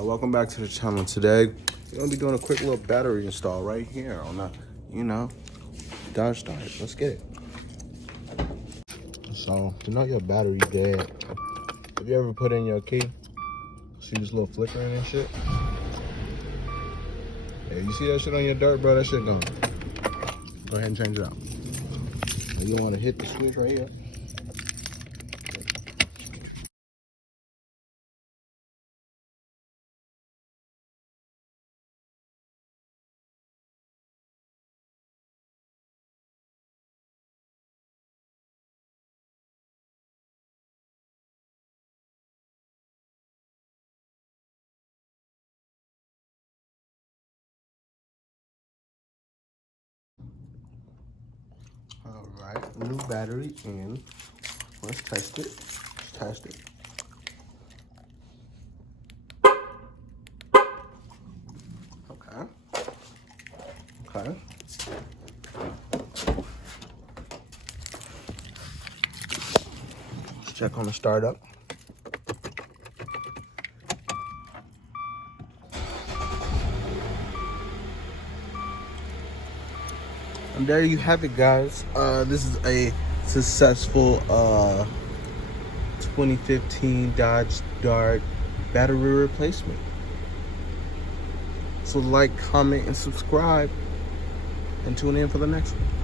Welcome back to the channel. Today, we're gonna be doing a quick little battery install right here on the, Dodge Dart. Let's get it. So, to know your battery's dead, have you ever put in your key? See this little flickering and shit? Yeah, you see that shit on your Dart, bro? That shit gone. Go ahead and change it out. You want to hit the switch right here. All right, new battery in. Let's test it. Okay. Let's check on the startup. And there you have it, guys. This is a successful 2015 Dodge Dart battery replacement. So like, comment, and subscribe, and tune in for the next one.